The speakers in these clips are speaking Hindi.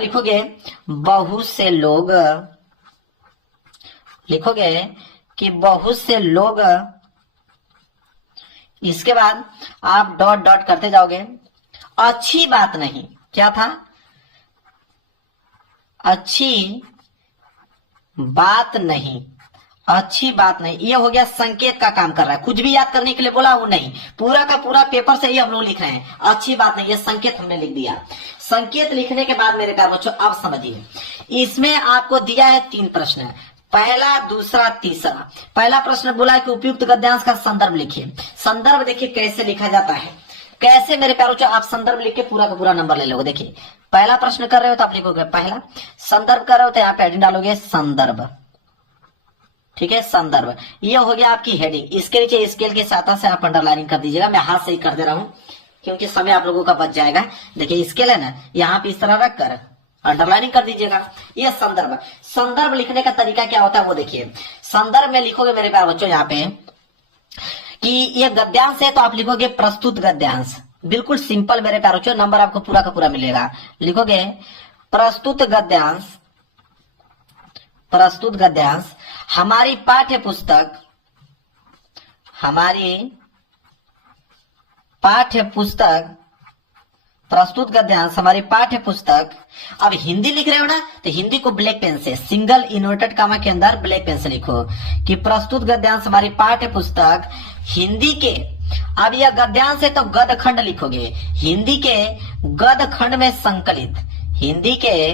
लिखोगे बहुत से लोग, लिखोगे कि बहुत से लोग, इसके बाद आप डॉट डॉट करते जाओगे। अच्छी बात नहीं, क्या था? अच्छी बात नहीं, अच्छी बात नहीं, ये हो गया संकेत का काम कर रहा है। कुछ भी याद करने के लिए बोला वो नहीं, पूरा का पूरा पेपर से ही हम लोग लिख रहे हैं। अच्छी बात नहीं, ये संकेत हमने लिख दिया। संकेत लिखने के बाद मेरे प्यारे बच्चों अब समझिए, इसमें आपको दिया है 3 प्रश्न, पहला, दूसरा, तीसरा। पहला प्रश्न बोला है कि उपयुक्त गद्यांश का संदर्भ लिखिए। संदर्भ देखिए कैसे लिखा जाता है, कैसे मेरे प्यारे बच्चों आप संदर्भ लिख के पूरा का पूरा नंबर ले लोगे। देखिए पहला प्रश्न कर रहे हो तो आप लिखोगे पहला, संदर्भ कर रहे हो तो यहाँ पे हेडिंग डालोगे संदर्भ, ठीक है, संदर्भ। ये हो गया आपकी हेडिंग। इसके नीचे स्केल के सहायता से आप अंडरलाइनिंग कर दीजिएगा। मैं हाथ से ही कर दे रहा हूं क्योंकि समय आप लोगों का बच जाएगा। देखिए स्केल है ना, यहाँ पे इस तरह रख कर अंडरलाइनिंग कर दीजिएगा। ये संदर्भ। संदर्भ लिखने का तरीका क्या होता है वो देखिए। संदर्भ में लिखोगे मेरे प्यारे बच्चों यहाँ पे कि ये गद्यांश है तो आप लिखोगे प्रस्तुत गद्यांश। बिल्कुल सिंपल मेरे प्यारे बच्चों, नंबर आपको पूरा का पूरा मिलेगा। लिखोगे प्रस्तुत गद्यांश, प्रस्तुत गद्यांश हमारी पाठ्य पुस्तक, हमारी पाठ्य पुस्तक, प्रस्तुत गद्यांश हमारी पाठ्य पुस्तक। अब हिंदी लिख रहे हो ना तो हिंदी को ब्लैक पेन से, सिंगल इन्वर्टेड कामा के अंदर ब्लैक पेन से लिखो कि प्रस्तुत गद्यांश हमारी पाठ्य पुस्तक हिंदी के। अब यह गद्यांश है तो गद खंड लिखोगे, हिंदी के गद खंड में संकलित, हिंदी के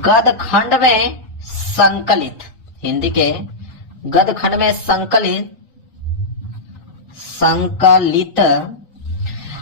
गद खंड में संकलित, हिंदी के गद खंड में संकलित, संकलित।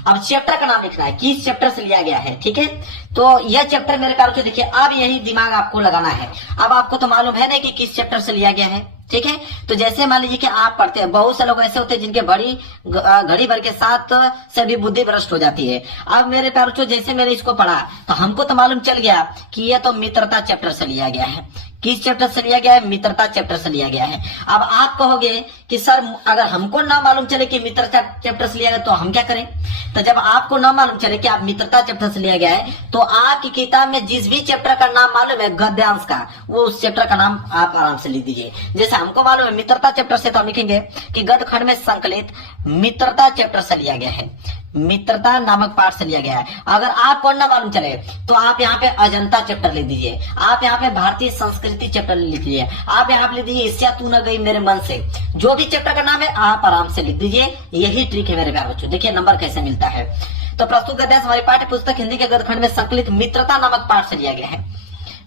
अब चैप्टर का नाम लिखना है, किस चैप्टर से लिया गया है, ठीक है। तो यह चैप्टर मेरे प्यारे बच्चों देखिए, अब यही दिमाग आपको लगाना है। अब आपको तो मालूम है ना कि किस चैप्टर से लिया गया है, ठीक है। तो जैसे मान लीजिए कि आप पढ़ते हैं, बहुत से लोग ऐसे होते हैं जिनके घड़ी भर के साथ से भी बुद्धि भ्रष्ट हो जाती है। अब मेरे प्यारे बच्चों जैसे मैंने इसको पढ़ा तो हमको तो मालूम चल गया कि यह तो मित्रता चैप्टर से लिया गया है। किस चैप्टर से लिया गया है? मित्रता चैप्टर से लिया गया है। अब आप कहोगे कि सर अगर हमको ना मालूम चले कि मित्रता चैप्टर से लिया गया तो हम क्या करें? तो जब आपको ना मालूम चले कि आप मित्रता चैप्टर से लिया गया है तो आपकी किताब में जिस भी चैप्टर का नाम मालूम है गद्यांश का, वो उस चैप्टर का नाम आप आराम से लिख दीजिए। जैसे हमको मालूम है मित्रता चैप्टर से तो हम लिखेंगे कि गद खंड में संकलित मित्रता चैप्टर से लिया गया है, मित्रता नामक पाठ से लिया गया है। अगर आपको ना मालूम चले तो आप यहाँ पे अजंता चैप्टर लिख दीजिए, आप यहाँ पे भारतीय संस्कृति चैप्टर लिख लीजिए, आप यहाँ पे लिख दीजिए ईर्ष्या तू न गई मेरे मन से। जो भी चैप्टर का नाम है आप आराम से लिख दीजिए। यही ट्रिक है मेरे प्यारे बच्चों। देखिए नंबर कैसे मिलता है। तो प्रस्तुत गद्यांश हमारी पाठ्य पुस्तक हिंदी के गद खंड में संकलित मित्रता नामक पाठ से लिया गया है,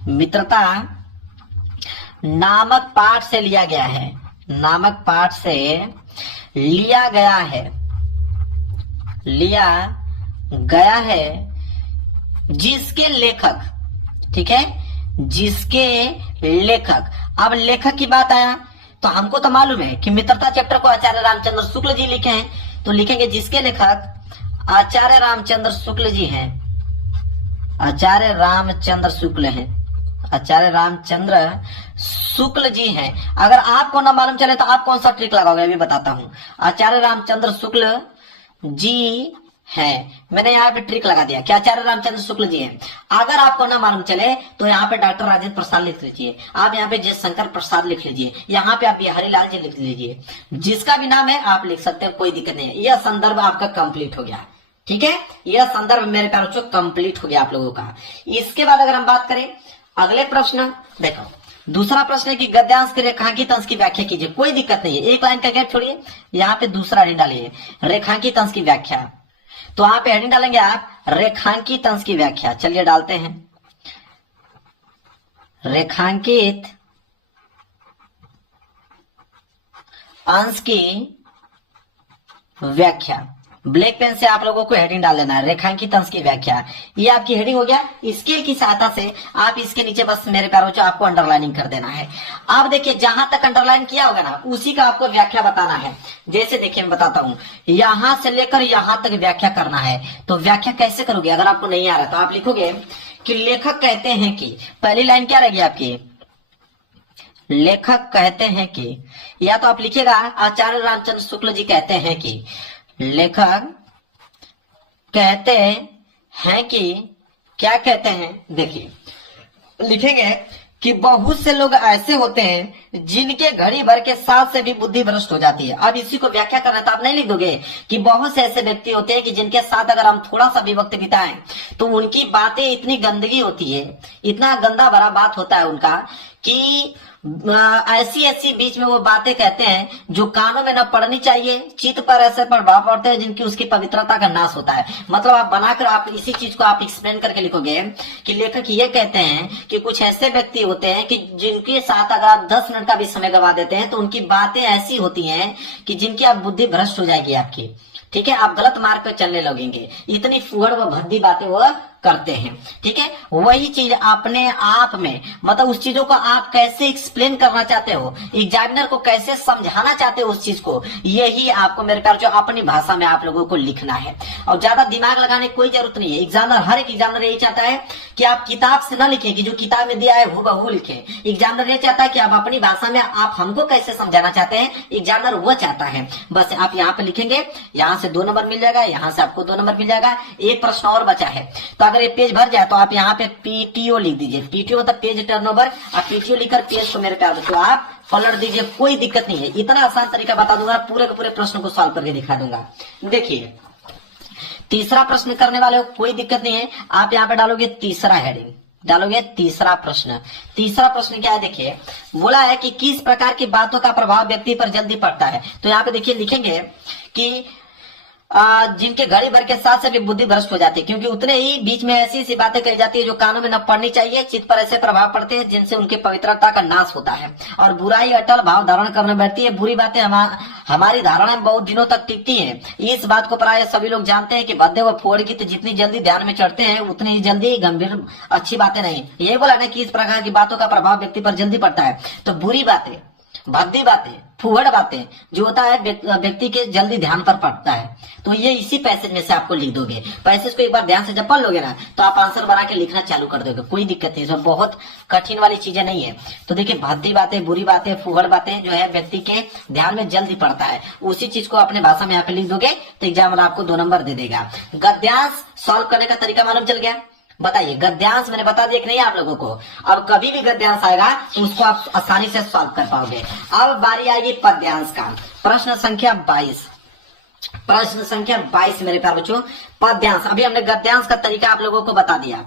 मित्रता नामक पाठ से लिया गया है, नामक पाठ से लिया गया है, लिया गया है, जिसके लेखक, ठीक है, जिसके लेखक। अब लेखक की बात आया तो हमको तो मालूम है कि मित्रता चैप्टर को आचार्य रामचंद्र शुक्ल जी लिखे हैं, तो लिखेंगे जिसके लेखक आचार्य रामचंद्र शुक्ल जी हैं, आचार्य रामचंद्र शुक्ल हैं, आचार्य रामचंद्र शुक्ल जी हैं। अगर आपको ना मालूम चले तो आप कौन सा ट्रिक लगाओगे अभी बताता हूं। आचार्य रामचंद्र शुक्ल जी है, मैंने यहाँ पे ट्रिक लगा दिया कि आचार्य रामचंद्र शुक्ल जी हैं। अगर आपको ना मालूम चले तो यहाँ पे डॉक्टर राजेंद्र प्रसाद लिख लीजिए, आप यहाँ पे जयशंकर प्रसाद लिख लीजिए, यहाँ पे आप बिहारी लाल जी लिख लीजिए, जिसका भी नाम है आप लिख सकते हैं, कोई दिक्कत नहीं है। यह संदर्भ आपका कंप्लीट हो गया, ठीक है। यह संदर्भ मेरे प्यारे बच्चों कंप्लीट हो गया आप लोगों का। इसके बाद अगर हम बात करें अगले प्रश्न, देखो दूसरा प्रश्न है कि गद्यांश के रेखांकित अंश की व्याख्या कीजिए। कोई दिक्कत नहीं है, एक लाइन का गैप छोड़िए, यहाँ पे दूसरा हेडिंग डालिए रेखांकित अंश की व्याख्या। तो यहाँ पे हेडिंग डालेंगे आप रेखांकित अंश की व्याख्या। चलिए डालते हैं रेखांकित अंश की व्याख्या। ब्लैक पेन से आप लोगों को हेडिंग डाल देना है रेखांकित अंश की व्याख्या। ये आपकी हेडिंग हो गया। स्केल की सहायता से आप इसके नीचे बस मेरे प्यारे बच्चों आपको अंडरलाइनिंग कर देना है। आप देखिए जहां तक अंडरलाइन किया होगा ना उसी का आपको व्याख्या बताना है। जैसे देखिए मैं बताता हूं, यहां से लेकर यहां तक व्याख्या करना है। तो व्याख्या कैसे करोगे? अगर आपको नहीं आ रहा तो आप लिखोगे कि लेखक कहते हैं कि, पहली लाइन क्या रहेगी आपकी, लेखक कहते हैं कि, या तो आप लिखिएगा आचार्य रामचंद्र शुक्ल जी कहते हैं कि, लेखक कहते हैं कि क्या कहते हैं, देखिए लिखेंगे कि बहुत से लोग ऐसे होते हैं जिनके घड़ी भर के साथ से भी बुद्धि भ्रष्ट हो जाती है। अब इसी को व्याख्या करना तो आप नहीं लिख दोगे कि बहुत से ऐसे व्यक्ति होते हैं कि जिनके साथ अगर हम थोड़ा सा भी वक्त बिताएं तो उनकी बातें इतनी गंदगी होती है, इतना गंदा भरा बात होता है उनका कि ऐसी ऐसी बीच में वो बातें कहते हैं जो कानों में न पड़नी चाहिए, चित्त पर ऐसे प्रभाव पड़ते हैं जिनकी उसकी पवित्रता का नाश होता है। मतलब आप बनाकर आप इसी चीज को आप एक्सप्लेन करके लिखोगे कि लेखक ये कहते हैं कि कुछ ऐसे व्यक्ति होते हैं कि जिनके साथ अगर आप 10 मिनट का भी समय गवा देते हैं तो उनकी बातें ऐसी होती हैं कि जिनकी आप बुद्धि भ्रष्ट हो जाएगी आपकी, ठीक है, आप गलत मार्ग पर चलने लगेंगे। इतनी फुहड़ व भद्दी बातें वो करते हैं, ठीक है। वही चीज अपने आप में, मतलब उस चीजों को आप कैसे एक्सप्लेन करना चाहते हो, एग्जामिनर को कैसे समझाना चाहते हो उस चीज को, यही आपको मेरे प्यार जो अपनी भाषा में आप लोगों को लिखना है। और ज्यादा दिमाग लगाने की कोई जरूरत नहीं है। एग्जामिनर, हर एक एग्जामिनर यही चाहता है कि आप किताब से ना लिखें कि जो किताब में दिया है हूबहू लिखें। एग्जामिनर ये चाहता है कि आप अपनी भाषा में आप हमको कैसे समझाना चाहते हैं, एग्जामिनर वो चाहता है। बस आप यहाँ पे लिखेंगे, यहाँ से 2 नंबर मिल जाएगा, यहाँ से आपको 2 नंबर मिल जाएगा। एक प्रश्न और बचा है, तो अगर ये पेज भर जाए तो आप यहाँ पे पीटीओ लिख दीजिए। पीटीओ मतलब पेज टर्नओवर। आप पीटीओ लिखकर पेज को मेरे प्यार बच्चों आप पलट दीजिए, कोई दिक्कत नहीं है। इतना आसान तरीका बता दूंगा, पूरे के पूरे प्रश्न को सॉल्व करके दिखा दूंगा। देखिए तीसरा प्रश्न करने वाले हो, कोई दिक्कत नहीं है। आप यहाँ पे डालोगे तीसरा हेडिंग, डालोगे तीसरा प्रश्न। तीसरा प्रश्न क्या है, देखिए बोला है कि किस प्रकार की बातों का प्रभाव व्यक्ति पर जल्दी पड़ता है। तो यहाँ पे देखिए लिखेंगे कि जिनके घड़ी भर के साथ से भी बुद्धि भ्रष्ट हो जाती है, क्योंकि उतने ही बीच में ऐसी ऐसी बातें कही जाती है जो कानों में न पड़नी चाहिए, चित्त पर ऐसे प्रभाव पड़ते हैं जिनसे उनकी पवित्रता का नाश होता है और बुराई अटल भाव धारण करने बैठती है। बुरी बातें हमारी धारणा में बहुत दिनों तक टिकती हैं। इस बात को प्राय सभी लोग जानते हैं कि भद्दे व फुहड़ गीत जितनी जल्दी ध्यान में चढ़ते हैं उतनी ही जल्दी गंभीर अच्छी बातें नहीं। यही बोला ना कि इस प्रकार की बातों का प्रभाव व्यक्ति पर जल्दी पड़ता है। तो बुरी बातें, भद्दी बातें, फुहड़ बातें जो होता है व्यक्ति के जल्दी ध्यान पर पड़ता है। तो ये इसी पैसेज में से आपको लिख दोगे। पैसेज को एक बार ध्यान से जब पढ़ लोगे ना तो आप आंसर बना के लिखना चालू कर दोगे, कोई दिक्कत नहीं। इसमें बहुत कठिन वाली चीजें नहीं है। तो देखिए भद्दी बातें, बुरी बातें, फुहड़ बातें जो है व्यक्ति के ध्यान में जल्दी पड़ता है, उसी चीज को अपने भाषा में यहाँ पे लिख दोगे तो एग्जाम आपको 2 नंबर दे देगा। गद्यांश सॉल्व करने का तरीका मालूम चल गया। बताइए गद्यांश मैंने बता दिया कि नहीं आप लोगों को। अब कभी भी गद्यांश आएगा तो उसको आप आसानी से सॉल्व कर पाओगे। अब बारी आएगी पद्यांश का। प्रश्न संख्या 22, प्रश्न संख्या 22 मेरे प्यारे बच्चों पद्यांश। अभी हमने गद्यांश का तरीका आप लोगों को बता दिया।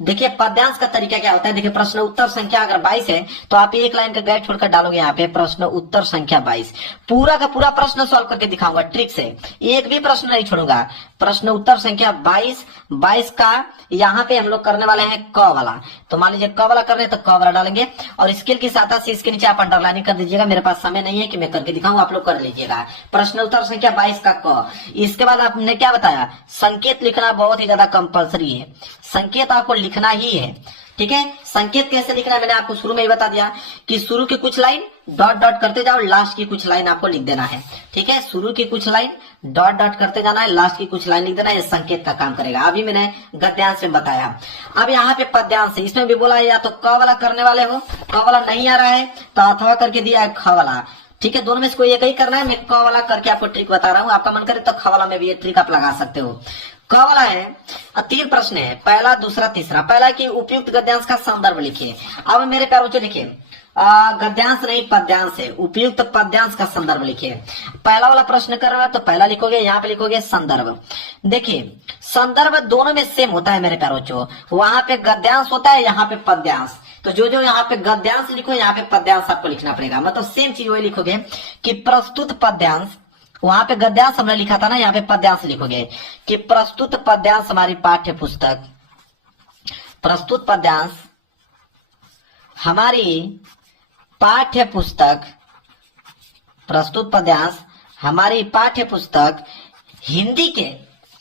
देखिए पद्यांश का तरीका क्या होता है। देखिए प्रश्न उत्तर संख्या अगर 22 है तो आप एक लाइन का गैप छोड़कर डालोगे यहाँ पे प्रश्न उत्तर संख्या 22। पूरा का पूरा प्रश्न सॉल्व करके दिखाऊंगा ट्रिक से, एक भी प्रश्न नहीं छोड़ूंगा। प्रश्न उत्तर संख्या 22 का यहाँ पे हम लोग करने वाले हैं क वाला। तो मान लीजिए क वाला कर रहे हैं तो क वाला डालेंगे और स्केल की सहायता से इसके नीचे आप अंडरलाइनिंग कर दीजिएगा। मेरे पास समय नहीं है कि मैं करके दिखाऊं, आप लोग कर लीजिएगा। प्रश्न उत्तर संख्या 22 का क। इसके बाद आपने क्या बताया, संकेत लिखना बहुत ही ज्यादा कंपलसरी है। संकेत आपको लिखना ही है, ठीक है। संकेत कैसे लिखना है मैंने आपको शुरू में ही बता दिया कि शुरू की कुछ लाइन डॉट डॉट करते जाओ, लास्ट की कुछ लाइन आपको लिख देना है, ठीक है। शुरू की कुछ लाइन डॉट डॉट करते जाना है, लास्ट की कुछ लाइन लिख देना है। ये संकेत का काम करेगा। अभी मैंने गद्यांश में बताया। अब यहाँ पे पद्यांश है, इसमें भी बोला है या तो क वाला करने वाले हो, क वाला नहीं आ रहा है तो अथवा करके दिया है ख वाला, ठीक है। दोनों में से कोई एक ही करना है। मैं क वाला करके आपको ट्रिक बता रहा हूँ, आपका मन करे तो ख वाला में भी ये ट्रिक आप लगा सकते हो। क वाला है 3 प्रश्न है, पहला दूसरा तीसरा। पहला कि उपयुक्त गद्यांश का संदर्भ लिखिए। अब मेरे प्यारे बच्चों लिखिए गद्यांश नहीं पद्यांश है, उपयुक्त पद्यांश का संदर्भ लिखिए। पहला वाला प्रश्न कर रहा है तो पहला लिखोगे, यहाँ पे लिखोगे संदर्भ। देखिए संदर्भ दोनों में सेम होता है मेरे प्यारे बच्चों, वहां पे गद्यांश होता है, यहाँ पे पद्यांश। तो जो जो यहाँ पे गद्यांश लिखो यहाँ पे पद्यांश आपको लिखना पड़ेगा। मतलब सेम चीज वही लिखोगे कि प्रस्तुत पद्यांश, वहां पे गद्यांश हमने लिखा था ना, यहाँ पे पद्यांश लिखोगे कि प्रस्तुत पद्यांश हमारी पाठ्य पुस्तक, प्रस्तुत पद्यांश हमारी पाठ्य पुस्तक, प्रस्तुत पद्यांश हमारी पाठ्य पुस्तक हिंदी के।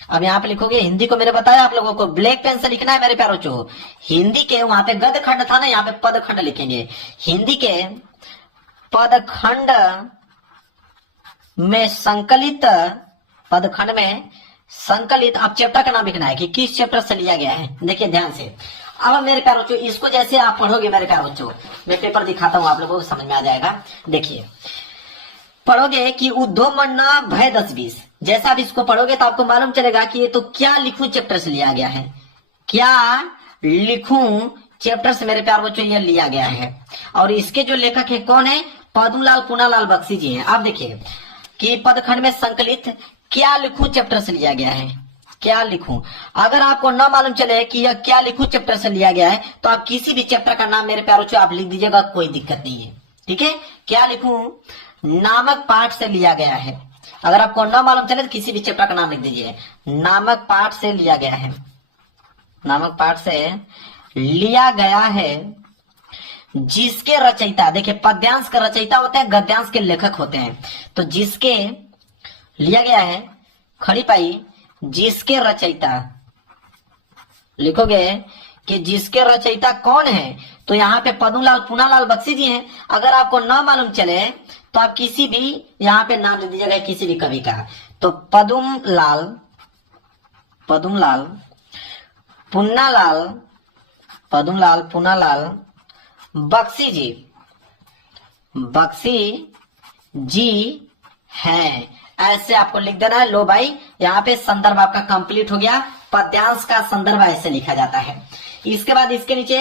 अब यहाँ पे लिखोगे हिंदी को, मैंने बताया आप लोगों को ब्लैक पेन से लिखना है मेरे प्यारों चो। हिंदी के वहां पे गद खंड था ना, यहाँ पे पद खंड लिखेंगे। हिंदी के पद खंड में संकलित, पद खंड में संकलित। अब चैप्टर का नाम लिखना है कि किस चैप्टर से लिया गया है, देखिए ध्यान से। अब मेरे प्यारे बच्चों इसको जैसे आप पढ़ोगे मेरे प्यारे बच्चों, मैं पेपर दिखाता हूं आप लोगों को समझ में आ जाएगा। देखिए पढ़ोगे कि उद्धवमन्ना भय 10-20, जैसा आप इसको पढ़ोगे तो आपको मालूम चलेगा कि ये तो क्या लिखूं चैप्टर से लिया गया है। क्या लिखूं चैप्टर से मेरे प्यार बच्चों ये लिया गया है। और इसके जो लेखक है कौन है, पद्मलाल पूनालाल बख्शी जी हैं। आप देखिए कि पदखंड में संकलित क्या लिखूं चैप्टर से लिया गया है। क्या लिखूं, अगर आपको न मालूम चले कि यह क्या लिखूं चैप्टर से लिया गया है तो आप किसी भी चैप्टर का नाम मेरे प्यार बच्चों आप लिख दीजिएगा, कोई दिक्कत नहीं है। ठीक है, क्या लिखूं नामक पाठ से लिया गया है। अगर आपको न मालूम चले तो किसी भी चैप्टर का नाम लिख दीजिए, नामक पाठ से लिया गया है। नामक पाठ से लिया गया है जिसके रचयिता, देखिए पद्यांश का रचयिता होते हैं, गद्यांश के लेखक होते हैं। तो जिसके लिया गया है खड़ी पाई, जिसके रचयिता लिखोगे कि जिसके रचयिता कौन है, तो यहाँ पे पद्मलाल पूनालाल बख्शी जी हैं। अगर आपको ना मालूम चले तो आप किसी भी यहाँ पे नाम लिख दीजिएगा किसी भी कवि का। तो पद्मलाल पूनालाल बख्शी जी हैं, ऐसे आपको लिख देना है। लो भाई, यहाँ पे संदर्भ आपका कंप्लीट हो गया। पद्यांश का संदर्भ ऐसे लिखा जाता है। इसके बाद इसके नीचे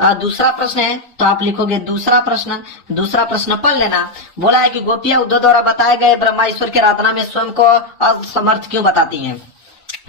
दूसरा प्रश्न है, तो आप लिखोगे दूसरा प्रश्न पढ़ लेना। बोला है कि गोपियां उद्धव द्वारा बताए गए ब्रह्मा ईश्वर के आराधना में स्वयं को असमर्थ क्यों बताती हैं।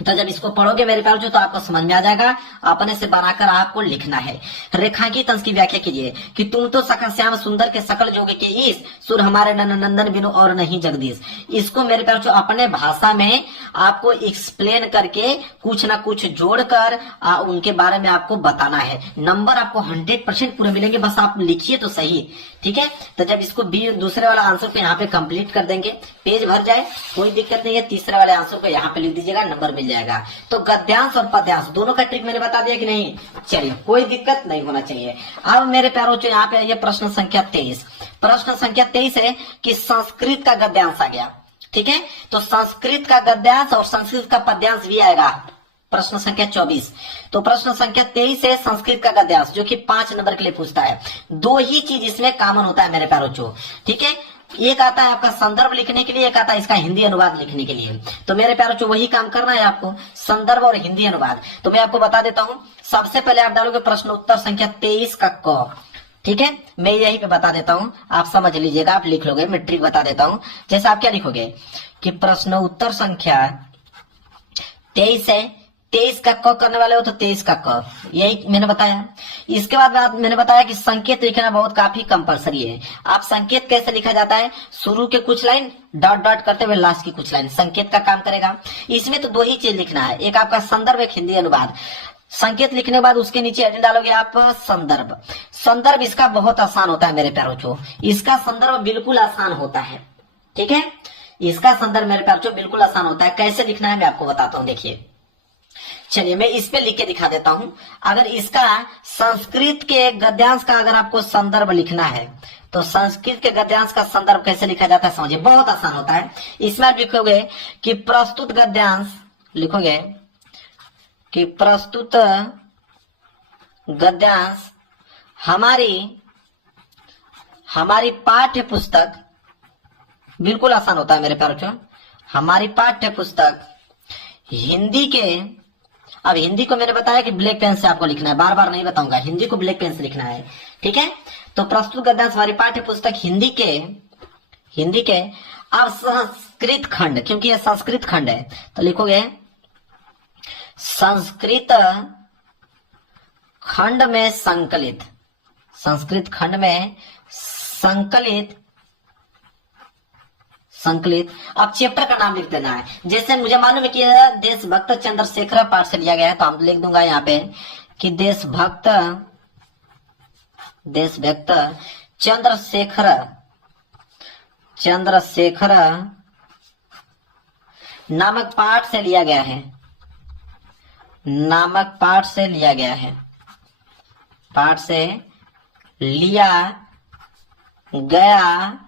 तो जब इसको पढ़ोगे मेरे प्यार तो आपको समझ में आ जाएगा। अपने से बनाकर आपको लिखना है। रेखांकित अंश की व्याख्या कीजिए कि तुम तो सखा श्याम सुंदर के सकल जोगे के ईश, सुर हमारे नंदन बिनु और नहीं जगदीश। इसको मेरे प्यार अपने भाषा में आपको एक्सप्लेन करके कुछ ना कुछ जोड़कर उनके बारे में आपको बताना है। नंबर आपको 100% पूरे मिलेंगे, बस आप लिखिए तो सही। ठीक है, तो जब इसको दूसरे वाला आंसर को यहाँ पे कंप्लीट कर देंगे, पेज भर जाए कोई दिक्कत नहीं है। तीसरे वाले आंसर को यहाँ पे लिख दीजिएगा, नंबर मिल जाएगा। तो गद्यांश और पद्यांश दोनों का ट्रिक मैंने बता दिया कि नहीं, चलिए कोई दिक्कत नहीं होना चाहिए। अब मेरे प्यारों यहाँ पे ये प्रश्न संख्या 23 है कि संस्कृत का गद्यांश आ गया। ठीक है, तो संस्कृत का गद्यांश और संस्कृत का पद्यांश भी आएगा। प्रश्न संख्या 24। तो प्रश्न संख्या 23 है संस्कृत का गद्यांश, जो कि 5 नंबर के लिए पूछता है। दो ही चीज इसमें कॉमन होता है मेरे प्यारों। ठीक है, एक आता है आपका संदर्भ लिखने के लिए, एक आता है इसका हिंदी अनुवाद लिखने के लिए। तो मेरे प्यारों वही काम करना है आपको, संदर्भ और हिंदी अनुवाद। तो मैं आपको बता देता हूं, सबसे पहले आप डालोगे प्रश्न उत्तर संख्या 23 का क। ठीक है, मैं यही पे बता देता हूं, आप समझ लीजिएगा, आप लिख लोगे। मैं ट्रिक बता देता हूं। जैसे आप क्या लिखोगे कि प्रश्न उत्तर संख्या 23 है, 23 का क करने वाले हो तो 23 का क, यही मैंने बताया। इसके बाद मैंने बताया कि संकेत लिखना बहुत काफी कंपलसरी है। आप संकेत कैसे लिखा जाता है, शुरू के कुछ लाइन डॉट डॉट करते हुए लास्ट की कुछ लाइन, संकेत का काम करेगा। इसमें तो दो ही चीज लिखना है, एक आपका संदर्भ, एक हिंदी अनुवाद। संकेत लिखने के बाद उसके नीचे हेडिंग डालोगे आप संदर्भ इसका बहुत आसान होता है मेरे प्यारों। इसका संदर्भ बिल्कुल आसान होता है। ठीक है, इसका संदर्भ मेरे प्यारों बिल्कुल आसान होता है। कैसे लिखना है मैं आपको बताता हूं, देखिए। चलिए मैं इस पे लिख के दिखा देता हूं। अगर इसका संस्कृत के गद्यांश का अगर आपको संदर्भ लिखना है तो संस्कृत के गद्यांश का संदर्भ कैसे लिखा जाता है समझिए, बहुत आसान होता है। इसमें आप लिखोगे कि प्रस्तुत गद्यांश, लिखोगे कि प्रस्तुत गद्यांश हमारी पाठ्य पुस्तक, बिल्कुल आसान होता है मेरे प्यारों। हमारी पाठ्य पुस्तक हिंदी के, अब हिंदी को मैंने बताया कि ब्लैक पेन से आपको लिखना है, बार बार नहीं बताऊंगा, हिंदी को ब्लैक पेन से लिखना है। ठीक है, तो प्रस्तुत गद्यांश हमारी पाठ्य पुस्तक हिंदी के अब संस्कृत खंड, क्योंकि यह संस्कृत खंड है तो लिखोगे संस्कृत खंड में संकलित, संस्कृत खंड में संकलित। अब चैप्टर का नाम लिख देना है। जैसे मुझे मालूम है कि देशभक्त चंद्रशेखर पाठ से लिया गया है, तो हम लिख दूंगा यहाँ पे कि देशभक्त चंद्रशेखर नामक पाठ से लिया गया है, पाठ से लिया गया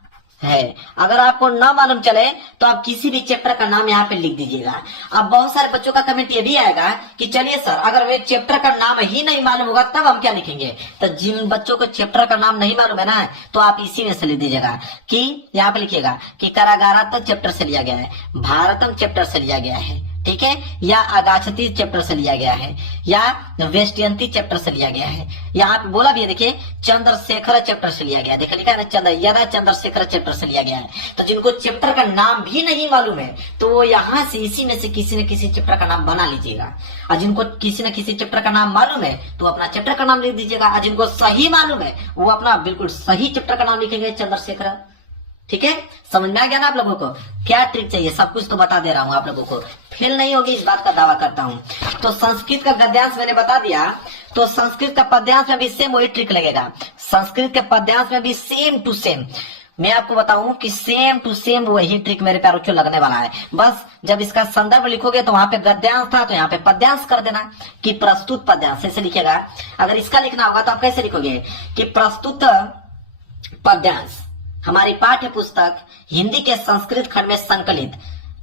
है। अगर आपको ना मालूम चले तो आप किसी भी चैप्टर का नाम यहाँ पे लिख दीजिएगा। अब बहुत सारे बच्चों का कमेंट ये भी आएगा कि चलिए सर, अगर वे चैप्टर का नाम ही नहीं मालूम होगा तब हम क्या लिखेंगे। तो जिन बच्चों को चैप्टर का नाम नहीं मालूम है ना, तो आप इसी में से लिख दीजिएगा कि यहाँ पे लिखिएगा कि कारागारतम चैप्टर से लिया गया है, भारतम चैप्टर से लिया गया है, ठीक है, या अगाछती चैप्टर से लिया गया है, या वेस्टयंती चैप्टर से लिया गया है। यहाँ पे बोला भी है, देखिए चंद्रशेखर चैप्टर से लिया गया है, देखा लिखा है ना, यदा चंद्रशेखर चैप्टर से लिया गया है। तो जिनको चैप्टर का नाम भी नहीं मालूम है तो वो यहाँ से इसी में से किसी न किसी चैप्टर का नाम बना लीजिएगा, और जिनको किसी न किसी चैप्टर का नाम मालूम है तो अपना चैप्टर का नाम लिख दीजिएगा, और जिनको सही मालूम है वो अपना बिल्कुल सही चैप्टर का नाम लिखेंगे, चंद्रशेखर। ठीक है, समझ में आ गया ना आप लोगों को? क्या ट्रिक चाहिए, सब कुछ तो बता दे रहा हूँ आप लोगों को, फेल नहीं होगी इस बात का दावा करता हूँ। तो संस्कृत का गद्यांश मैंने बता दिया, तो संस्कृत का पद्यांश में भी सेम वही ट्रिक लगेगा। संस्कृत के पद्यांश में भी सेम टू सेम मैं आपको बताऊं कि सेम टू सेम वही ट्रिक मेरे प्यारों को लगने वाला है। बस जब इसका संदर्भ लिखोगे तो वहां पे गद्यांश था तो यहाँ पे पद्यांश कर देना कि प्रस्तुत पद्यांश, ऐसे लिखेगा। अगर इसका लिखना होगा तो आप कैसे लिखोगे कि प्रस्तुत पद्यांश हमारी पाठ्य पुस्तक हिंदी के संस्कृत खंड में संकलित,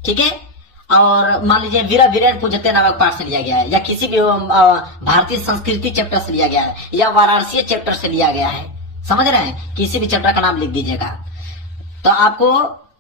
ठीक है, और मान लीजिए वीरा वीरेन पूजते नामक पाठ से लिया गया है, या किसी भी भारतीय संस्कृति चैप्टर से लिया गया है, या वाराणसी चैप्टर से लिया गया है, समझ रहे हैं, किसी भी चैप्टर का नाम लिख दीजिएगा। तो आपको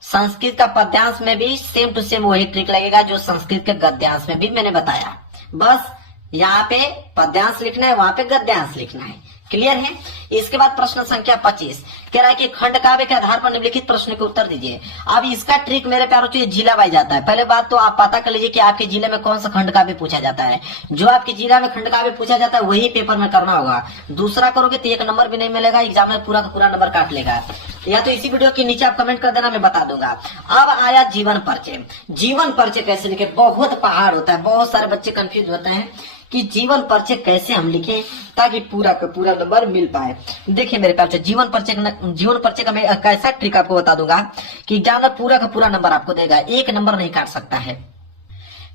संस्कृत का पद्यांश में भी सेम टू सेम वही ट्रिक लगेगा जो संस्कृत के गद्यांश में भी मैंने बताया। बस यहाँ पे पद्यांश लिखना है, वहां पे गद्यांश लिखना है। क्लियर है? इसके बाद प्रश्न संख्या 25 कह रहा है कि खंड काव्य के आधार पर निम्नलिखित प्रश्न के उत्तर दीजिए। अब इसका ट्रिक मेरे प्यारों से जिला वाइज जाता है। पहले बात तो आप पता कर लीजिए कि आपके जिले में कौन सा खंड काव्य पूछा जाता है। जो आपके जिला में खंड काव्य पूछा जाता है वही पेपर में करना होगा। दूसरा करोगे तो 1 नंबर भी नहीं मिलेगा, एग्जाम में पूरा का पूरा नंबर काट लेगा। या तो इसी वीडियो के नीचे आप कमेंट कर देना, मैं बता दूंगा। अब आया जीवन परिचय। जीवन परिचय कैसे लिखे, बहुत पहाड़ होता है, बहुत सारे बच्चे कंफ्यूज होते हैं कि जीवन परिचय कैसे हम लिखें ताकि पूरा का पूरा नंबर मिल पाए। देखिए मेरे प्यार से जीवन परिचय का मैं कैसा ट्रिक आपको बता दूंगा कि एग्जाम में पूरा का पूरा नंबर आपको देगा, 1 नंबर नहीं काट सकता है।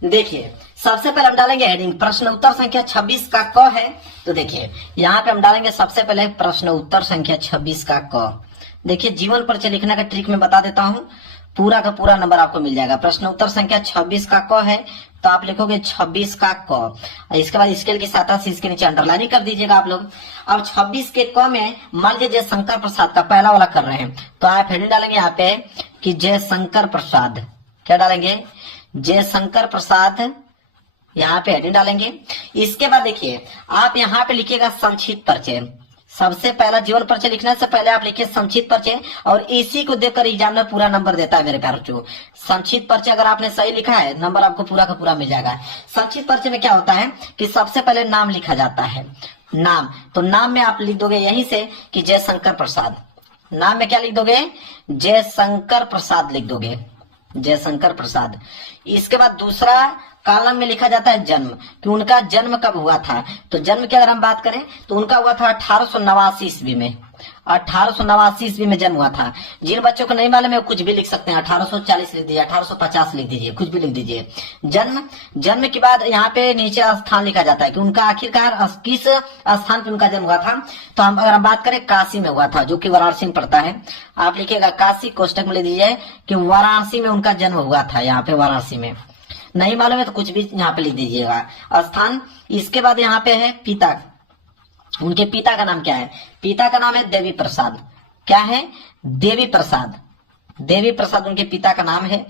देखिए सबसे पहले हम डालेंगे हेडिंग प्रश्न उत्तर संख्या 26 का क है। तो देखिए यहाँ पे हम डालेंगे सबसे पहले प्रश्न उत्तर संख्या 26 का क। देखिए जीवन परिचय लिखने का ट्रिक मैं बता देता हूँ, पूरा का पूरा नंबर आपको मिल जाएगा। प्रश्न उत्तर संख्या 26 का क है तो आप लिखोगे 26 का क। इसके बाद स्केल की सहायता से इसके नीचे अंडरलाइनिंग कर दीजिएगा आप लोग। अब 26 के क में मान लीजिए जयशंकर प्रसाद का पहला वाला कर रहे हैं तो आप हेडिंग डालेंगे यहाँ पे कि जयशंकर प्रसाद। क्या डालेंगे? जयशंकर प्रसाद, यहाँ पे हेडिंग डालेंगे। इसके बाद देखिए आप यहाँ पे लिखिएगा संक्षिप्त परिचय। सबसे पहला जीवन परिचय लिखने से पहले आप लिखिए संक्षिप्त परिचय, और इसी को देखकर एग्जाम में पूरा नंबर देता है मेरे प्यारों। संक्षिप्त परिचय अगर आपने सही लिखा है नंबर आपको पूरा का पूरा मिल जाएगा। संक्षिप्त परिचय में क्या होता है कि सबसे पहले नाम लिखा जाता है, नाम। तो नाम में आप लिख दोगे यहीं से कि जयशंकर प्रसाद। नाम में क्या लिख दोगे? जयशंकर प्रसाद लिख दोगे, जयशंकर प्रसाद। इसके बाद दूसरा कॉलम में लिखा जाता है जन्म, कि उनका जन्म कब हुआ था। तो जन्म की अगर हम बात करें तो उनका हुआ था 1889 ईस्वी में। 1889 ईस्वी में जन्म हुआ था। जिन बच्चों को नहीं मालूम है कुछ भी लिख सकते हैं, 1840 लिख दीजिए, 1850 लिख दीजिए, कुछ भी लिख दीजिए। जन्म के बाद यहाँ पे नीचे स्थान लिखा जाता है कि उनका आखिरकार किस स्थान पे उनका जन्म हुआ था। तो हम अगर हम बात करें काशी में हुआ था, जो कि वाराणसी में पड़ता है। आप लिखिएगा काशी, कोष्टक में लिख दीजिए कि वाराणसी में उनका जन्म हुआ था। यहाँ पे वाराणसी में नहीं मालूम है तो कुछ भी यहाँ पे लिख दीजिएगा स्थान। इसके बाद यहाँ पे है पिता, उनके पिता का नाम क्या है? पिता का नाम है देवी प्रसाद। क्या है? देवी प्रसाद। देवी प्रसाद उनके पिता का नाम है।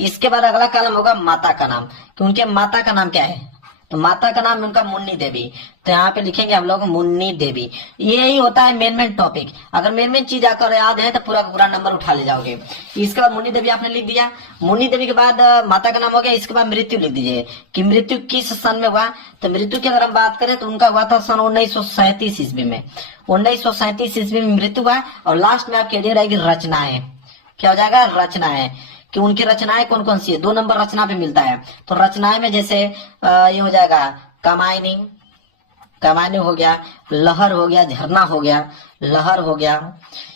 इसके बाद अगला कॉलम होगा माता का नाम, कि उनके माता का नाम क्या है। तो माता का नाम उनका मुन्नी देवी। तो यहाँ पे लिखेंगे हम लोग मुन्नी देवी। यही होता है मेन टॉपिक। अगर मेन चीज आकर याद है तो पूरा पूरा नंबर उठा ले जाओगे। इसके बाद मुन्नी देवी आपने लिख दिया। मुन्नी देवी के बाद माता का नाम हो गया। इसके बाद मृत्यु लिख दीजिए कि मृत्यु किस सन में हुआ। तो मृत्यु की अगर हम बात करें तो उनका हुआ था सन 1937 ईस्वी में। 1937 ईस्वी में मृत्यु हुआ। और लास्ट में आपकी हेडिंग रहेगी रचनाएं। क्या हो जाएगा? रचनाएं, कि उनकी रचनाएं कौन कौन सी है। 2 नंबर रचना पे मिलता है। तो रचनाएं में जैसे ये हो जाएगा कामायनी, कामायनी हो गया, लहर हो गया, झरना हो गया, लहर हो गया।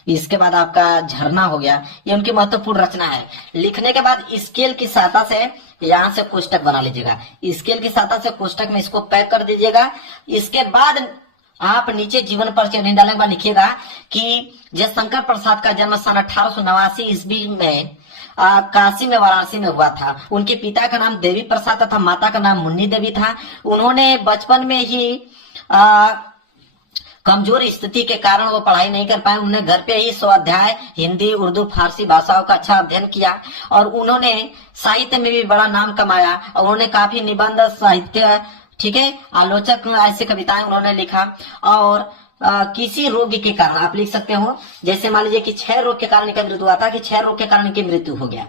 इसके बाद आपका झरना हो गया। ये उनकी महत्वपूर्ण रचना है। लिखने के बाद स्केल की सहायता से यहाँ से कोष्टक बना लीजिएगा। स्केल की सहायता से कोष्टक में इसको पैक कर दीजिएगा। इसके बाद आप नीचे जीवन परिचय नहीं डालने के बाद लिखिएगा कि जयशंकर प्रसाद का जन्म सन 1889 ईस्वी में काशी में वाराणसी में हुआ था। उनके पिता का नाम देवी प्रसाद तथा माता का नाम मुन्नी देवी था। उन्होंने बचपन में ही कमजोर स्थिति के कारण वो पढ़ाई नहीं कर पाए। उन्होंने घर पे ही स्वाध्याय हिंदी, उर्दू, फारसी भाषाओं का अच्छा अध्ययन किया और उन्होंने साहित्य में भी बड़ा नाम कमाया और उन्होंने काफी निबंध, साहित्य, ठीक है, आलोचक ऐसे कविताएं उन्होंने लिखा। और किसी रोग के कारण आप लिख सकते हो, जैसे मान लीजिए कि क्षय रोग के कारण इनका मृत्यु हुआ था, कि क्षय रोग के कारण इनकी मृत्यु हो गया,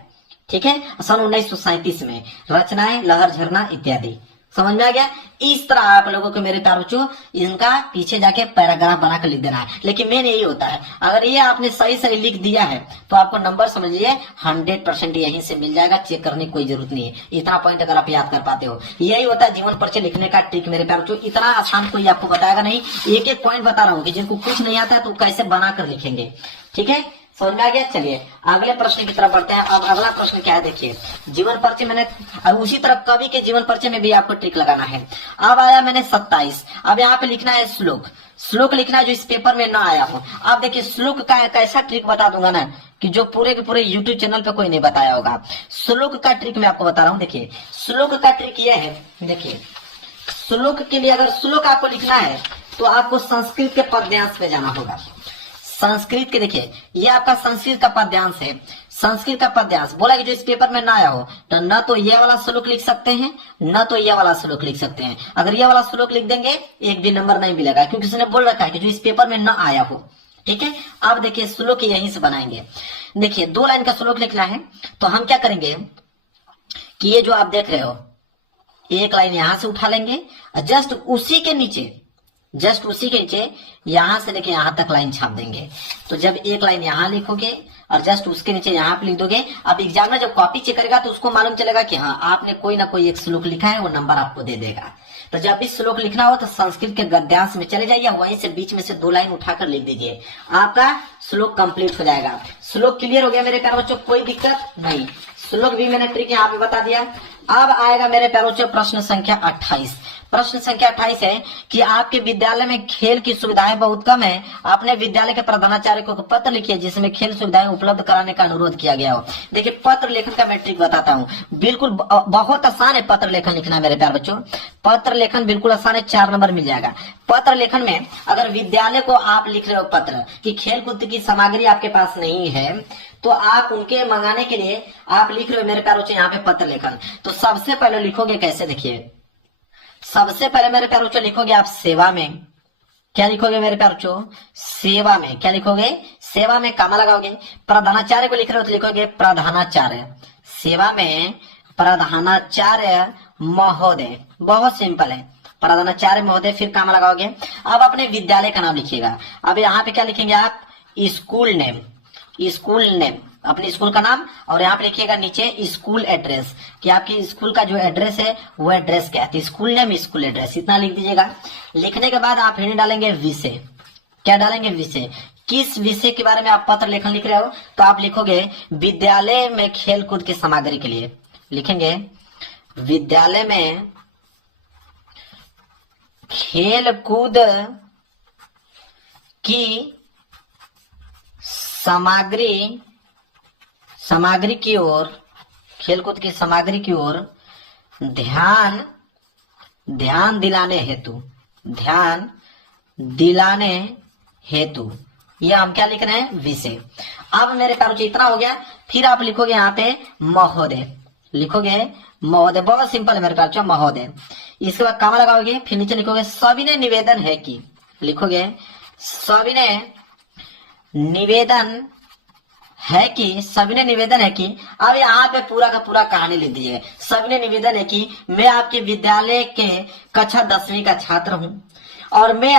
ठीक है, सन 1937 में। रचनाएं लहर झरना इत्यादि, समझ में आ गया। इस तरह आप लोगों को मेरे प्यारे बच्चों इनका पीछे जाके पैराग्राफ बनाकर लिख देना है। लेकिन मेन यही होता है, अगर ये आपने सही सही लिख दिया है तो आपको नंबर समझ लीजिए 100% यहीं से मिल जाएगा, चेक करने की कोई जरूरत नहीं है। इतना पॉइंट अगर आप याद कर पाते हो, यही होता है जीवन परिचय लिखने का ट्रिक मेरे प्यारे बच्चों। इतना आसान कोई आपको बताएगा नहीं, एक एक पॉइंट बता रहा हूँ कि जिनको कुछ नहीं आता है तो कैसे बनाकर लिखेंगे, ठीक है, समझ में आ गया। चलिए अगले प्रश्न की तरफ बढ़ते हैं। अब अगला प्रश्न क्या है, देखिए जीवन परिचय मैंने, अब उसी तरह कवि के जीवन परिचय में भी आपको ट्रिक लगाना है। अब आया मैंने 27, अब यहाँ पे लिखना है श्लोक, श्लोक लिखना है जो इस पेपर में ना आया हो। आप देखिए श्लोक का एक ऐसा ट्रिक बता दूंगा ना कि जो पूरे के पूरे यूट्यूब चैनल पे कोई नहीं बताया होगा। श्लोक का ट्रिक मैं आपको बता रहा हूँ। देखिए श्लोक का ट्रिक यह है, देखिए श्लोक के लिए अगर श्लोक आपको लिखना है तो आपको संस्कृत के पद्यांश में जाना होगा। संस्कृत के, देखिए ये आपका संस्कृत का पद्यांश है। संस्कृत का पद्यांश बोला कि जो इस पेपर में ना आया हो तो न तो ये वाला श्लोक लिख सकते हैं, न तो ये वाला श्लोक लिख सकते हैं। अगर ये वाला श्लोक लिख देंगे एक भी नंबर नहीं मिलेगा, क्योंकि उसने बोल रखा है कि जो इस पेपर में ना आया हो, ठीक है। अब देखिए श्लोक यहीं से बनाएंगे। देखिए 2 लाइन का श्लोक लिखना है तो हम क्या करेंगे कि ये जो आप देख रहे हो एक लाइन यहां से उठा लेंगे और जस्ट उसी के नीचे यहां से लेके यहां तक लाइन छाप देंगे। तो जब एक लाइन यहां लिखोगे और जस्ट उसके नीचे यहां पे लिख दोगे, अब एग्जामिनर जब कॉपी चेक करेगा तो उसको मालूम चलेगा कि हाँ आपने कोई ना कोई एक श्लोक लिखा है, वो नंबर आपको दे देगा। तो जब भी श्लोक लिखना हो तो संस्कृत के गद्यांश में चले जाइए, वहीं से बीच में से 2 लाइन उठाकर लिख दीजिए, आपका श्लोक कंप्लीट हो जाएगा। श्लोक क्लियर हो गया मेरे प्यारे बच्चों, कोई दिक्कत नहीं। श्लोक भी मैंने ट्रिक यहाँ पे बता दिया। अब आएगा मेरे प्यारे बच्चों प्रश्न संख्या 28। प्रश्न संख्या 28 है कि आपके विद्यालय में खेल की सुविधाएं बहुत कम है, आपने विद्यालय के प्रधानाचार्य को पत्र लिखिए जिसमें खेल सुविधाएं उपलब्ध कराने का अनुरोध किया गया हो। देखिए पत्र लेखन का मैं ट्रिक बताता हूँ, बिल्कुल बहुत आसान है पत्र लेखन लिखना मेरे प्यारे बच्चों। पत्र लेखन बिल्कुल आसान है, 4 नंबर मिल जाएगा। पत्र लेखन में अगर विद्यालय को आप लिख रहे हो पत्र कि खेल कूद की सामग्री आपके पास नहीं है, तो आप उनके मंगाने के लिए आप लिख रहे हो मेरे प्यारे बच्चों यहाँ पे पत्र लेखन। तो सबसे पहले लिखोगे कैसे, देखिए सबसे पहले मेरे प्यारे बच्चों लिखोगे आप सेवा में। क्या लिखोगे मेरे प्यारे बच्चों, सेवा में। क्या लिखोगे, सेवा में कामा लगाओगे। प्रधानाचार्य को लिख रहे हो तो लिखोगे प्रधानाचार्य, सेवा में प्रधानाचार्य महोदय, बहुत सिंपल है, प्रधानाचार्य महोदय, फिर कामा लगाओगे। अब अपने विद्यालय का नाम लिखिएगा। अब यहाँ पे क्या लिखेंगे आप, स्कूल नेम, स्कूल नेम, अपने स्कूल का नाम, और यहाँ पे लिखिएगा नीचे स्कूल एड्रेस, कि आपकी स्कूल का जो एड्रेस है वो एड्रेस क्या है, स्कूल नेम स्कूल एड्रेस, इतना लिख दीजिएगा। लिखने के बाद आप हेडिंग डालेंगे विषय। क्या डालेंगे, विषय। किस विषय के बारे में आप पत्र लेखन लिख रहे हो, तो आप लिखोगे विद्यालय में खेल कूद की सामग्री के लिए, लिखेंगे विद्यालय में खेल कूद की सामग्री की ओर, खेलकूद की सामग्री की ओर ध्यान दिलाने हेतु ये हम क्या लिख रहे हैं, विषय। अब मेरे प्यारे बच्चों इतना हो गया। फिर आप लिखोगे यहाँ पे महोदय, लिखोगे महोदय, बहुत सिंपल है मेरे प्यारे बच्चों, महोदय। इसके बाद कामा लगाओगे, फिर नीचे लिखोगे सविनय निवेदन है कि, लिखोगे सविनय निवेदन है कि, सविनय निवेदन है कि। अब यहाँ पे पूरा का पूरा कहानी लिख दीजिए। सविनय निवेदन है कि मैं आपके विद्यालय के कक्षा 10वीं का छात्र हूँ और मैं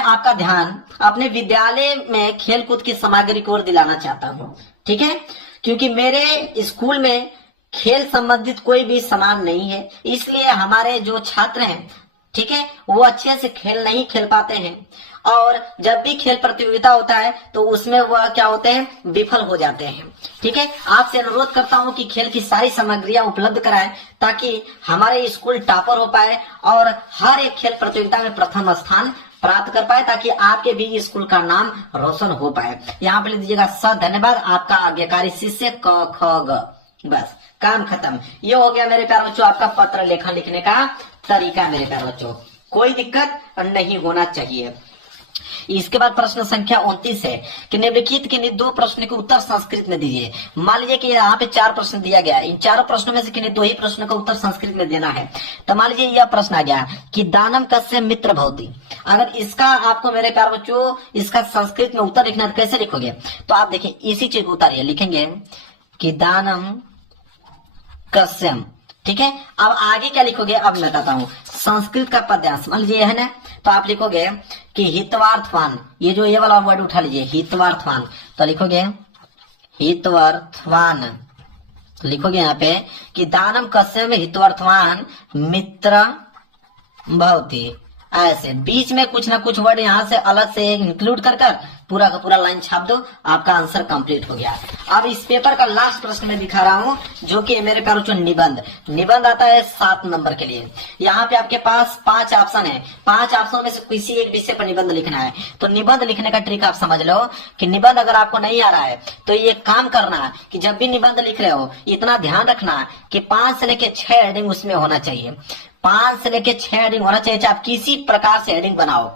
आपका ध्यान अपने विद्यालय में खेल कूद की सामग्री की ओर दिलाना चाहता हूँ, ठीक है, क्योंकि मेरे स्कूल में खेल संबंधित कोई भी सामान नहीं है, इसलिए हमारे जो छात्र हैं, ठीक है, वो अच्छे से खेल नहीं खेल पाते हैं और जब भी खेल प्रतियोगिता होता है तो उसमें वह क्या होते हैं, विफल हो जाते हैं, ठीक है। आपसे अनुरोध करता हूं कि खेल की सारी सामग्रियां उपलब्ध कराएं ताकि हमारे स्कूल टॉपर हो पाए और हर एक खेल प्रतियोगिता में प्रथम स्थान प्राप्त कर पाए, ताकि आपके भी स्कूल का नाम रोशन हो पाए। यहाँ पे लिख दीजिएगा स, धन्यवाद, आपका आज्ञाकारी शिष्य क ख ग। बस काम खत्म। ये हो गया मेरे प्यारे बच्चों आपका पत्र लेखन लिखने का तरीका मेरे प्यारे बच्चों। कोई दिक्कत नहीं होना चाहिए। इसके बाद प्रश्न संख्या 29 है कि निम्नलिखित किन्हीं दो प्रश्न के उत्तर संस्कृत में दीजिए। मान लीजिए कि यहाँ पे 4 प्रश्न दिया गया है, इन चारों प्रश्नों में से किन्हीं 2 ही प्रश्नों का उत्तर संस्कृत में देना है। तो मान लीजिए यह प्रश्न आ गया कि दानम कस्य मित्र भवति। अगर इसका आपको मेरे प्यारे बच्चों इसका संस्कृत में उत्तर लिखना है, कैसे लिखोगे? तो आप देखिए इसी चीज को उतारिए, लिखेंगे कि दानम कस्यम, ठीक है। अब आगे क्या लिखोगे अब मैं बताता हूँ। संस्कृत का पद्यांश मान लीजिए है ना, तो आप लिखोगे कि हितवार्थवान, ये जो ये वाला वर्ड उठा लीजिए हितवार्थवान, तो लिखोगे हितवार्थवान, तो लिखोगे यहाँ पे कि दानम कस्यम हितवार्थवान मित्र भवति। ऐसे बीच में कुछ ना कुछ वर्ड यहाँ से अलग से इंक्लूड कर पूरा का पूरा लाइन छाप दो, आपका आंसर कंप्लीट हो गया। अब इस पेपर का लास्ट प्रश्न मैं दिखा रहा हूँ, जो कि मेरे प्यारे बच्चों निबंध आता है 7 नंबर के लिए। यहाँ पे आपके पास 5 ऑप्शन है, 5 ऑप्शन में से किसी एक विषय पर निबंध लिखना है। तो निबंध लिखने का ट्रिक आप समझ लो कि निबंध अगर आपको नहीं आ रहा है तो ये काम करना कि जब भी निबंध लिख रहे हो इतना ध्यान रखना कि 5 से लेके 6 हेडिंग उसमें होना चाहिए। 5 से लेके 6 हेडिंग होना चाहिए, चाहे आप किसी प्रकार से हेडिंग बनाओ,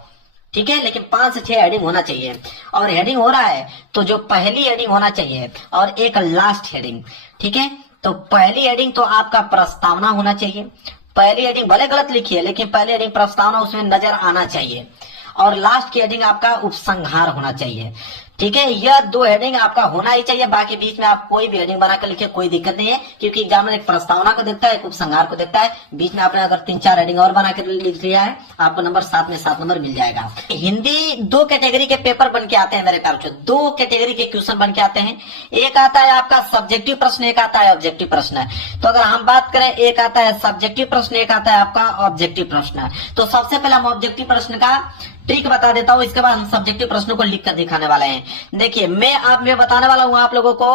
ठीक है, लेकिन 5 से 6 हेडिंग होना चाहिए। और हेडिंग हो रहा है तो जो पहली हेडिंग होना चाहिए और एक लास्ट हेडिंग, ठीक है। तो पहली हेडिंग तो आपका प्रस्तावना होना चाहिए। पहली हेडिंग भले गलत लिखी है लेकिन पहली हेडिंग प्रस्तावना उसमें नजर आना चाहिए। और लास्ट की हेडिंग आपका उपसंहार होना चाहिए, ठीक है। यह 2 हेडिंग आपका होना ही चाहिए। बाकी बीच में आप कोई भी हेडिंग बनाकर लिखे कोई दिक्कत नहीं है, क्योंकि एग्जामिनर एक प्रस्तावना को देखता है, एक उपसंहार को देखता है। बीच में आपने अगर 3-4 हेडिंग और बनाकर लिख लिया है, आपको नंबर 7 में 7 नंबर मिल जाएगा। हिंदी 2 कैटेगरी के पेपर बन के आते हैं मेरे प्यारे बच्चों, 2 कैटेगरी के क्वेश्चन बन के आते हैं। एक आता है आपका सब्जेक्टिव प्रश्न, एक आता है ऑब्जेक्टिव प्रश्न। तो अगर हम बात करें, एक आता है सब्जेक्टिव प्रश्न, एक आता है आपका ऑब्जेक्टिव प्रश्न। तो सबसे पहले हम ऑब्जेक्टिव प्रश्न का ट्रिक बता देता हूं, इसके बाद हम सब्जेक्टिव प्रश्नों को लिख कर दिखाने वाले हैं। देखिए मैं बताने वाला हूं आप लोगों को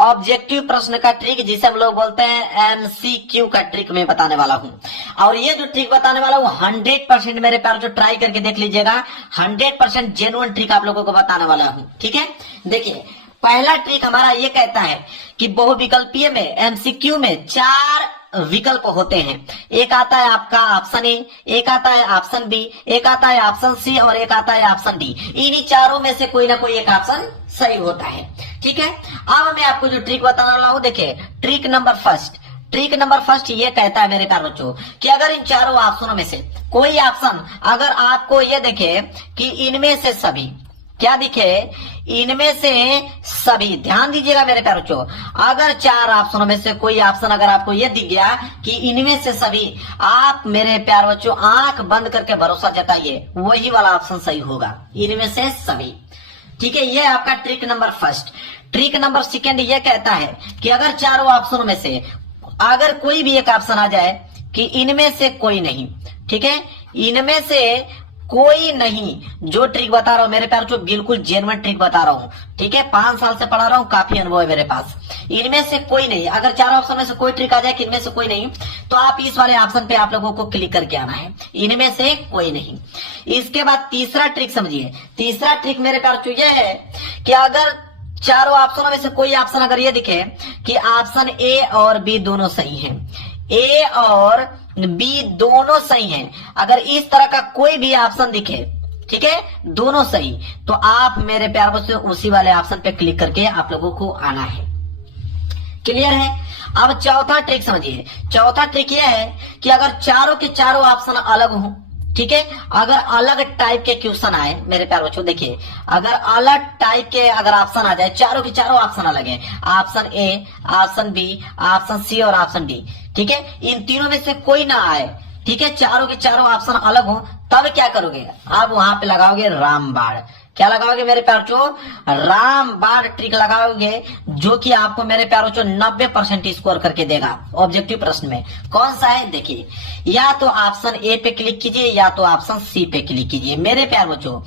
ऑब्जेक्टिव प्रश्न का ट्रिक, जिसे हम लोग बोलते हैं एमसीक्यू का ट्रिक मैं बताने वाला हूं। और ये जो ट्रिक बताने वाला हूं 100% मेरे प्यारे जो ट्राई करके देख लीजिएगा, 100% जेन्युइन ट्रिक आप लोगों को बताने वाला हूं, ठीक है। देखिए पहला ट्रिक हमारा ये कहता है कि बहुविकल्पीय में एमसीक्यू में 4 विकल्प होते हैं। एक आता है आपका ऑप्शन ए, एक आता है ऑप्शन बी, एक आता है ऑप्शन सी और एक आता है ऑप्शन डी। इन्हीं चारों में से कोई ना कोई एक ऑप्शन सही होता है, ठीक है। अब मैं आपको जो ट्रिक बताने वाला हूं, देखिए ट्रिक नंबर फर्स्ट ये कहता है मेरे प्यारे बच्चों कि अगर इन चारों ऑप्शनों में से कोई ऑप्शन अगर आपको ये देखे कि इनमें से सभी क्या दिखे, इनमें से सभी, ध्यान दीजिएगा मेरे प्यारे बच्चों, अगर 4 ऑप्शनों में से कोई ऑप्शन अगर आपको यह दिख गया कि इनमें से सभी, आप मेरे प्यारे बच्चों आंख बंद करके भरोसा जताइए वही वाला ऑप्शन सही होगा, इनमें से सभी, ठीक है। ये आपका trick number first. Trick number second ये कहता है कि अगर चारों ऑप्शनों में से अगर कोई भी एक ऑप्शन आ जाए कि इनमें से कोई नहीं, ठीक है, इनमें से कोई नहीं, जो ट्रिक बता रहा हूं मेरे प्यारे बच्चों बिल्कुल जेन्युइन ट्रिक बता रहा हूं, ठीक है। 5 साल से पढ़ा रहा हूं, काफी अनुभव है मेरे पास। इनमें से कोई नहीं, अगर 4 ऑप्शन में से कोई ट्रिक आ जाए कि इनमें से कोई नहीं, तो आप इस वाले ऑप्शन पे आप लोगों को क्लिक करके आना है, इनमें से कोई नहीं। इसके बाद तीसरा ट्रिक समझिए। तीसरा ट्रिक मेरे प्यारे बच्चों यह है कि अगर चारों ऑप्शनों में से कोई ऑप्शन अगर ये दिखे कि ऑप्शन ए और बी दोनों सही है, ए और बी दोनों सही हैं, अगर इस तरह का कोई भी ऑप्शन दिखे, ठीक है, दोनों सही, तो आप मेरे प्यार बच्चों उसी वाले ऑप्शन पे क्लिक करके आप लोगों को आना है। क्लियर है? अब चौथा ट्रिक समझिए। चौथा ट्रिक यह है कि अगर चारों के चारों ऑप्शन अलग हो, ठीक है, अगर अलग टाइप के क्वेश्चन आए मेरे प्यारे बच्चों, देखिए अगर अलग टाइप के अगर ऑप्शन आ जाए, चारों के चारों ऑप्शन अलग है, option A, option B, option C और ऑप्शन डी, ठीक है, इन तीनों में से कोई ना आए, ठीक है, चारों के चारों ऑप्शन अलग हो, तब क्या करोगे आप वहां पे लगाओगे रामबाण। क्या लगाओगे मेरे प्यारे बच्चों? रामबाण ट्रिक लगाओगे, जो कि आपको मेरे प्यारे बच्चों 90% स्कोर करके देगा ऑब्जेक्टिव प्रश्न में। कौन सा है देखिए, या तो ऑप्शन ए पे क्लिक कीजिए या तो ऑप्शन सी पे क्लिक कीजिए। मेरे प्यारे बच्चों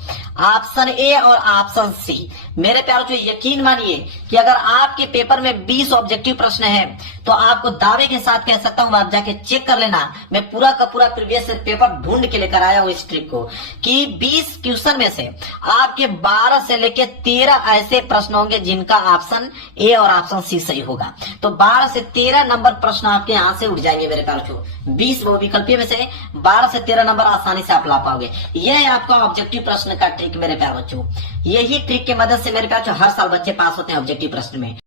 ऑप्शन ए और ऑप्शन सी, मेरे प्यारे बच्चों यकीन मानिए कि अगर आपके पेपर में 20 ऑब्जेक्टिव प्रश्न है तो आपको दावे के साथ कह सकता हूं, आप जाके चेक कर लेना, मैं पूरा का पूरा प्रीवियस पेपर ढूंढ के लेकर आया हूं इस ट्रिक को, कि 20 क्वेश्चन में से आपके आपके 12 से लेके 13 ऐसे प्रश्न होंगे जिनका ऑप्शन ए और ऑप्शन सी सही होगा। तो 12 से 13 नंबर प्रश्न आपके यहां से उठ जाएंगे मेरे प्यारे बच्चों। 20 बहुविकल्पीय में से 12 से 13 नंबर आसानी से आप ला पाओगे। यह है आपका ऑब्जेक्टिव प्रश्न का ट्रिक मेरे प्यारे बच्चों। यही ट्रिक की मदद से मेरे प्यारे बच्चों हर साल बच्चे पास होते हैं ऑब्जेक्टिव प्रश्न में।